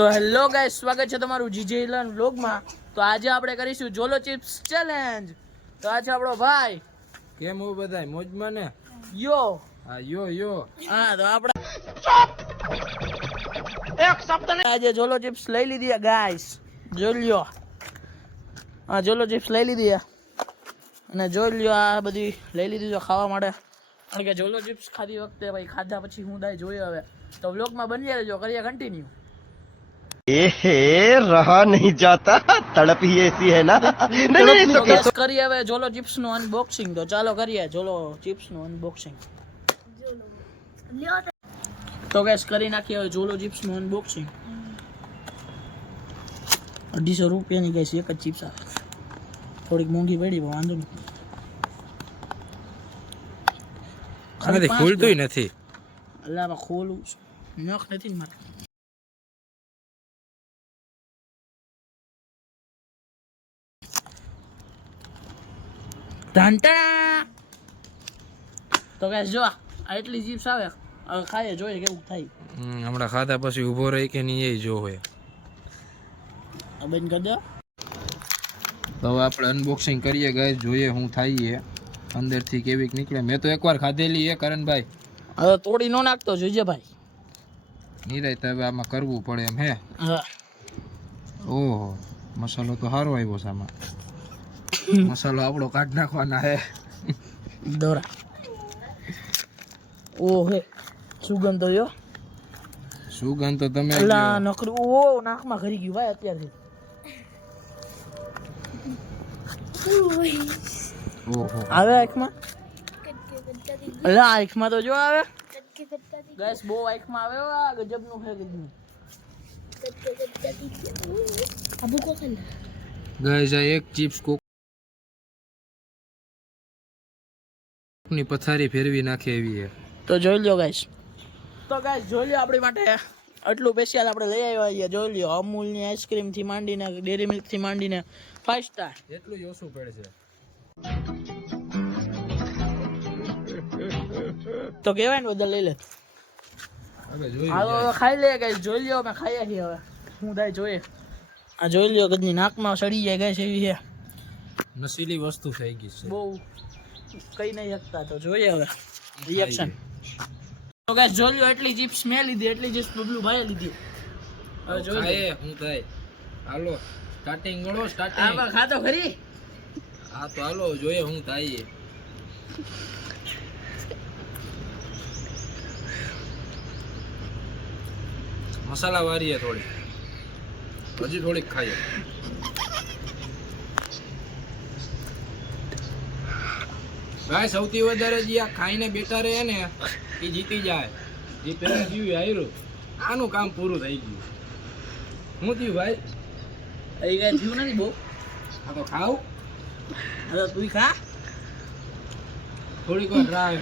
તો hello guys, સ્વાગત છે તમારું જીજે ઇલન વ્લોગમાં। તો આજે આપણે કરીશું જોલો ચિપ્સ ચેલેન્જ। તો આ છે આપણો ભાઈ। કેમ હો બધાય મોજમાં ને? યો હા યો હા, તો આપણે એક શબ્દ આજે જોલો ચિપ્સ લઈ લીધી ગાઈસ, જોઈ લ્યો। આ જોલો ચિપ્સ લઈ લીધી અને જોઈ લ્યો, આ બધી લઈ લીધી છે ખાવા માટે। કારણ કે જોલો ચિપ્સ ખાધી વખતે ભાઈ ખાધા પછી હું દાય જોઈએ હવે તો વ્લોગમાં બની રહેજો, કરીએ કન્ટિન્યુ। रहा नहीं जाता तड़प ही ऐसी है ना। तो गैस करिए હવે જોલો ચિપ્સ નું અનબોક્સિંગ। તો ચાલો કરીએ જોલો ચિપ્સ નું અનબોક્સિંગ। તો ગેસ કરી નાખીએ હવે જોલો ચિપ્સ નું અનબોક્સિંગ। 250 રૂપિયાની ગેસ એક જ ચિપ્સ આવે, થોડીક મોંઘી પડી પણ વાંધો નહીં। આનાથી ખુલતુંય નથી। અલ્લાહ ખોલું નખ નથી મારે। ઢાંટા તો ગેસ જો આટલી ચિપ્સ આવે, હવે ખાઈએ જોઈએ કેવું થાય। હમણાં ખાધા પછી ઊભો રહી કે નહીં એ જો હોય। બંધ કરી દો। તો હવે આપણે અનબોક્સિંગ કરીએ ગાઈસ, જોઈએ શું થાય અંદરથી કેવીક નીકળે। મેં તો એકવાર ખાધેલી છે કરણભાઈ। હવે તોડી નો નાખતો જોઈજે ભાઈ, નિરાયત હવે આમાં કરવું પડે એમ હે। હા ઓહો, મસાલો તો સારો આવ્યો છે આમાં। મસાલો આપણો કાઢ નાખવાના હે દોરા। ઓહે સુગંધ તો જો, સુગંધ તો તમે અલા નકરું ઓ નાકમાં ઘરી ગયું ભાઈ અત્યારથી। ઓહો આવે આંખમાં, અલા આંખમાં તો જો આવે ગેસ, બહુ આંખમાં આવે હો, આ ગજબનું છે ગજબનું। ગાઈસ આ એક ચિપ્સ કોકની પથારી ફેરવી નાખે એવી છે। તો જોઈ લ્યો ગાઈસ, તો ગાઈસ જોઈ લ્યો આપણી માટે આટલું સ્પેશિયલ આપણે લઈ આવ્યા છીએ। જોઈ લ્યો અમૂલની આઈસ્ક્રીમથી માંડીને ડેરી મિલ્કથી માંડીને 5 સ્ટાર એટલું જ ઓછું પડે છે। તો કહેવાય ને બધા લઈ લે। હવે જોઈ હાલો હવે ખાઈ લે ગાઈસ, જોઈ લ્યો અમે ખાઈએ છીએ હવે શું થાય જોઈએ। આ જોઈ લ્યો ગજની નાકમાં સડી જાય ગાઈસ એવી છે, નસીલી વસ્તુ થઈ ગઈ છે, બહુ કઈ નહીં શકતા। તો જોઈએ હવે રિએક્શન। તો ગાઈસ જોઈ લ્યો એટલી ચિપ્સ મેં લીધી, એટલી ચિપ્સ બબલુ ભાઈએ લીધી। હવે જોઈ ખાઈએ શું થાય। હાલો સ્ટાર્ટિંગ ગણો, સ્ટાર્ટિંગ આમાં ખાતો ખરી। હા તો હાલો જોઈએ શું થાય। મસાલા વારીએ થોડી, હજી થોડીક ખાઈએ। ભાઈ સૌથી વધારે જે આ ખાઈને બેઠા રહે ને એ જીતી જાય। જે પેલા જીવ્યું હાર્યું, આનું કામ પૂરું થઈ ગયું। શું થયું ભાઈ? એ કઈ થયું નથી બહુ। હા તો ખાવ, હવે તું ખા। થોડીક વાર રાહ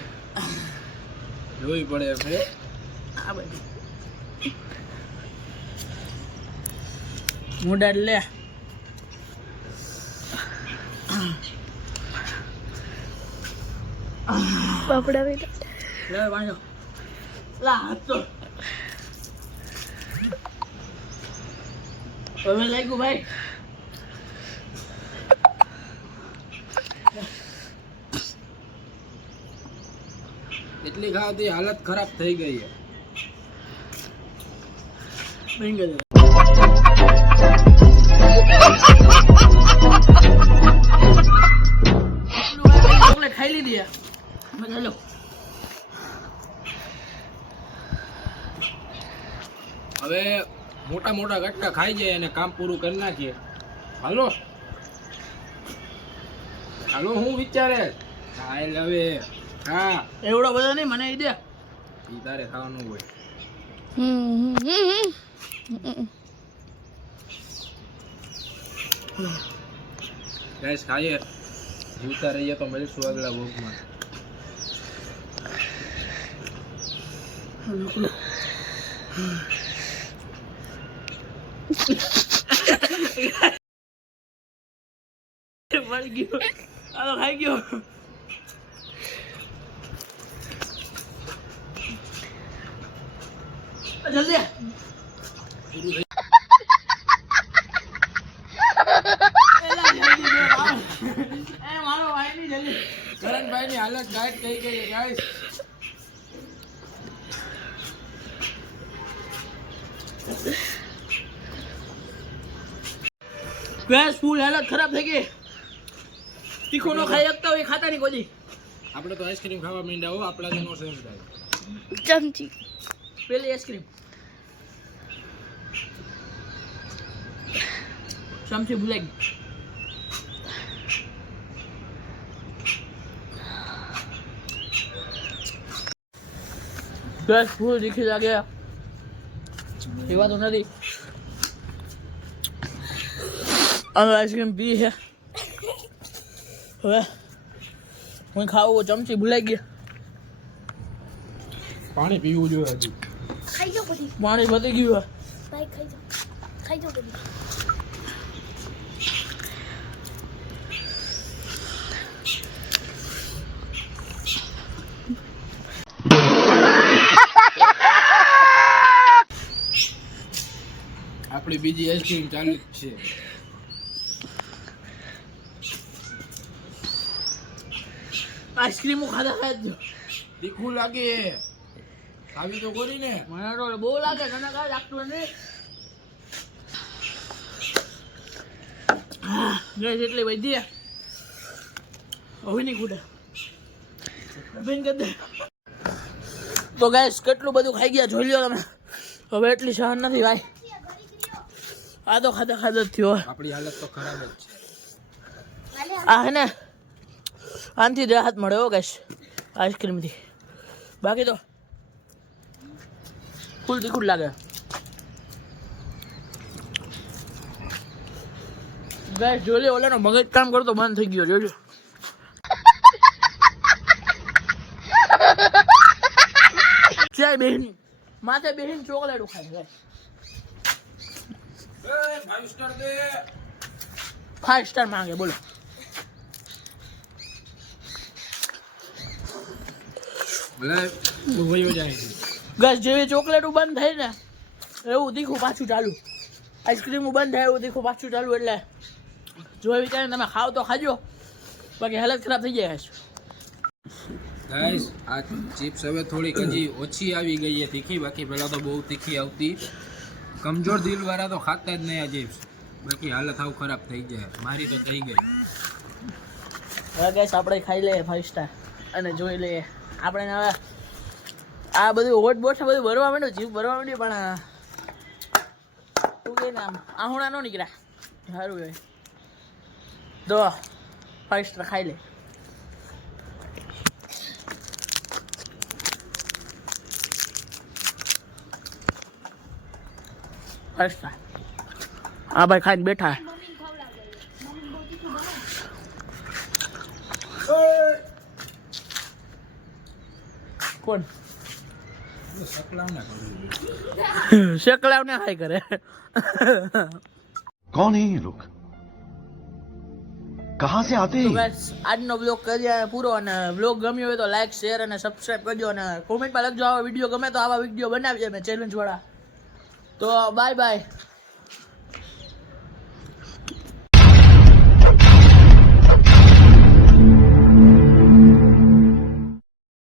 જોવી પડે એમ છે। આ બધું મોઢા લે બાપડા લે વાંધો લા હતો હવે લાગ્યું ભાઈ। એટલી ખાવાથી હાલત ખરાબ થઈ ગઈ છે। બની ગયું ચોકલેટ ખાઈ લીધી ચાલો। હવે મોટા મોટા ગટકા ખાઈ જાય અને કામ પૂરું કરી નાખીએ। હાલો હાલો હું વિચારે ખાઈ હવે હા, એવડો બધો નહીં મને દે, ઈ તારે ખાવાનું હોય। ગાઈસ ખાઈએ, જીવતા રહીએ તો મળીશું આગલા વ્લોગમાં। મળી ગયો, હાલો ખાઈ ગયો। જલ્દી હાલત ટાઈટ થઈ ગઈ ગાઈસ. ગેસ ફૂલ હાલત ખરાબ થઈ ગઈ. તીખું નો ખાઈ શકતા હોય ખાતા નહીં કોઈ. આપણે તો આઈસ્ક્રીમ ખાવા માંડ્યા હો, આપણાથી નો સહન થાય. ચમચી પેલી આઈસ્ક્રીમ ચમચી ભૂલાઈ ગઈ. ગેસ ફૂલ દીખી લાગે એવા તો નથી. હવે આઈસ્ક્રીમ પી છે. હવે હું ખાવું ચમચી ભૂલાઈ ગયા. પાણી પીવું જોઈએ હજી. ખાઈ જાઓ બધી પાણી પતી ગયું હે. ભાઈ ખાઈ જાઓ બધી આપણી બીજી આઈસ્ક્રીમ ચાલુ જ છે. આઈસ્ક્રીમો ખાધા ખાય જ તીખું લાગે આવી તો કરી ને. મને તો બહુ લાગે તને કાંઈ લાગતું નથી. ગેસ એટલી વધી હવે નહીં ખૂટે. બેન કરી દે. તો ગેસ કેટલું બધું ખાઈ ગયા જોઈ લ્યો તમે. હવે એટલી સહન નથી ભાઈ. આ તો ખાધા ખાધા જ થયો. આપણી હાલત તો ખરાબ જ છે. આ હે ને આનથી રાહત મળે હો ગેસ આઈસ્ક્રીમથી. બાકી તો ફૂલ તીખું લાગે. ગેસ જોઈ ઓલાનો મગજ કામ કરતો બંધ થઈ ગયો જોજો. ક્યાંય બેહીન માથે બેહીન ચોકલેટ ખાય ગેસ. 5 સ્ટાર દે. 5 સ્ટાર માંગે બોલો. ભલે વયો જાય છે. ગેસ જેવી ચોકલેટું બંધ થાય ને એવું તીખું પાછું ચાલુ. આઈસ્ક્રીમું બંધ થાય એવું તીખું પાછું ચાલુ. એટલે જો વિચારીને તમે ખાવ તો ખાજો, બાકી હાલત ખરાબ થઈ જાય. ગાઈસ આ ચિપ્સ હવે થોડીક હજી ઓછી આવી ગઈ છે તીખી. બાકી પહેલાં તો બહુ તીખી આવતી. કમજોર દિલવાળા તો ખાતા જ નહીં આ ચિપ્સ. બાકી હાલત આવ ખરાબ થઈ જાય. મારી તો થઈ ગઈ. હવે ગેસ આપણે ખાઈ લઈએ 5 સ્ટાર અને જોઈ લઈએ આપણે હવે આ બધું હોટ બોટ બધું ભરવા માંડ્યું, જીવ ભરવા માંડ્યું. પણ શું કહે ને આમ આહુણા નો નીકળ્યા. સારું હોય તો 5 સ્ટાર ખાઈ લે. હા ભાઈ ખાઈને બેઠા. મમ્મી ખવડાવે મમ્મી બહુ તીખું બનાવે કોણ સકલાવ ના કરું. શેકલાવ ને હાય કરે. कौन है ये लोग कहाँ से आते તો हैं guys, આજનો બ્લોગ કરીએ પૂરો. અને બ્લોગ ગમ્યો હોય તો લાઈક શેર અને સબસ્ક્રાઇબ કરજો. અને કોમેન્ટમાં લખજો આવા વિડીયો ગમે તો આવા વિડીયો બનાવીએ અમે ચેલેન્જ વાળા. તો બાય બાય.